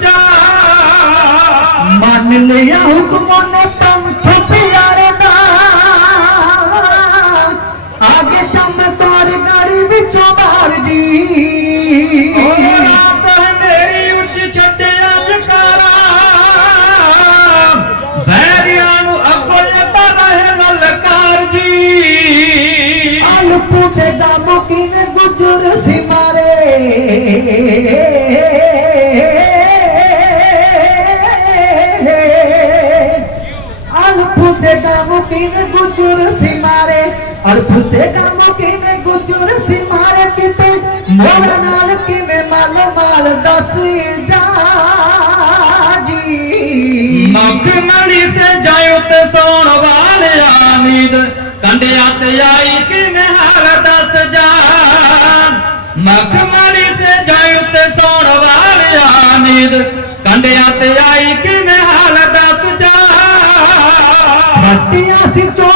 ਜਾ ਮੰਨ ਲਿਆ ਹੁਕਮ ਨੇ ਪੰਥ ਪਿਆਰੇ ਦਾ। ਆਗੇ ਚਮਕਾਰ ਗਾੜੀ ਵਿੱਚੋਂ ਬਾਹਰ ਜੀ। ਰਾਤ ਹੈ ਮੇਰੀ ਉੱਚ ਛੱਡਿਆ ਜਕਾਰਾ ਬੈਰੀਆਂ ਨੂੰ ਅੱਗੋਂ ਲੱਗਾ ਰਹੇ ਲਲਕਾਰ ਜੀ। ਅਲਪੂ ਤੇ ਦਮ ਕਿਵੇਂ ਗੁਜਰ ਸੀ ਤੇ ਕਿਵੇਂ ਗੁਜਰ ਸੀ ਮਾਰੇ? ਅਲਪੂ ਤੇ ਕਿਵੇਂ ਗੁਜਰ ਸੀ ਮਾਰੇ? ਕਿਤੇ ਮੋੜ ਨਾਲ ਕਿਵੇਂ ਮਾਲੋ ਮਾਲ ਦੱਸ ਜਾ ਜੀ ਮੱਖ ਮਣੀ ਸੇ ਜਾਇਓ ਤੇ ਸੌਣ ਵਾਲਿਆ ਨੀਂਦ। ਕੰਡਿਆ ਤੇ ਆਈ ਕਿਵੇਂ ਹਾਲ ਦੱਸ ਜਾ ਮੱਖ ਮਣੀ ਸੇ ਜਾਇਓ ਤੇ ਸੌਣ ਵਾਲਿਆ ਨੀਂਦ। ਕੰਡਿਆ ਤੇ ਆਈ ਕਿਵੇਂ ਹਾਲ ਦੱਸ ਜਾ ਫੱਟੀਆਂ ਸੀ ਚੋਲਾ